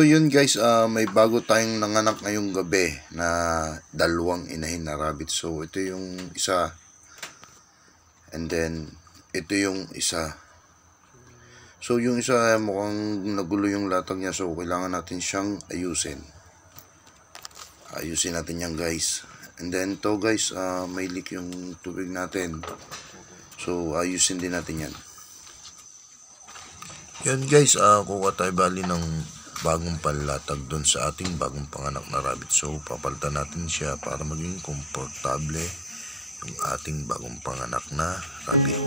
So yun guys, may bago tayong nanganak ngayong gabi na dalawang inahin na rabbit. So ito yung isa, and then ito yung isa. So yung isa mukhang nagulo yung latag niya, so kailangan natin siyang ayusin. Ayusin natin yan guys. And then to guys, may leak yung tubig natin, so ayusin din natin yan. Yan guys, kuha tayo bali ng bagong panlatag doon sa ating bagong panganak na rabbit. So papalitan natin siya para maging komportable yung ating bagong panganak na rabbit.